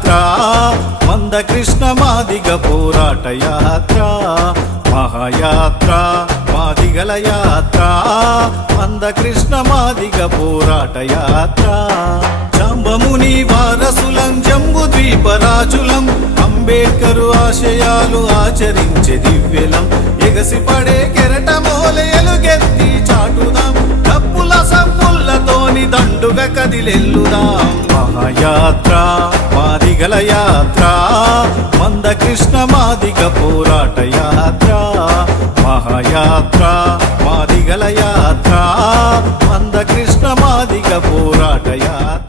యాత్ర మందకృష్ణ మాదిగ పోరాట యాత్ర మహాయాత్ర మాదిగల యాత్ర మందకృష్ణ మాదిగ పోరాట యాత్ర జాంబముని వారసులం జంబు ద్వీపరాజులం అంబేద్కరు ఆశయాలు ఆచరించే దివ్యలం ఎగసిపడే కెరటమోలే ఎలుగెత్తి చాటుదాం డప్పుల సప్పులతోని దండుగా కదిలెల్లుదాం మహాయాత్ర మాదిగల యాత్ర మందకృష్ణ మాదిగ పోరాట యాత్ర మహాయాత్ర మాదిగల యాత్ర మందకృష్ణ మాదిగ పోరాట యాత్ర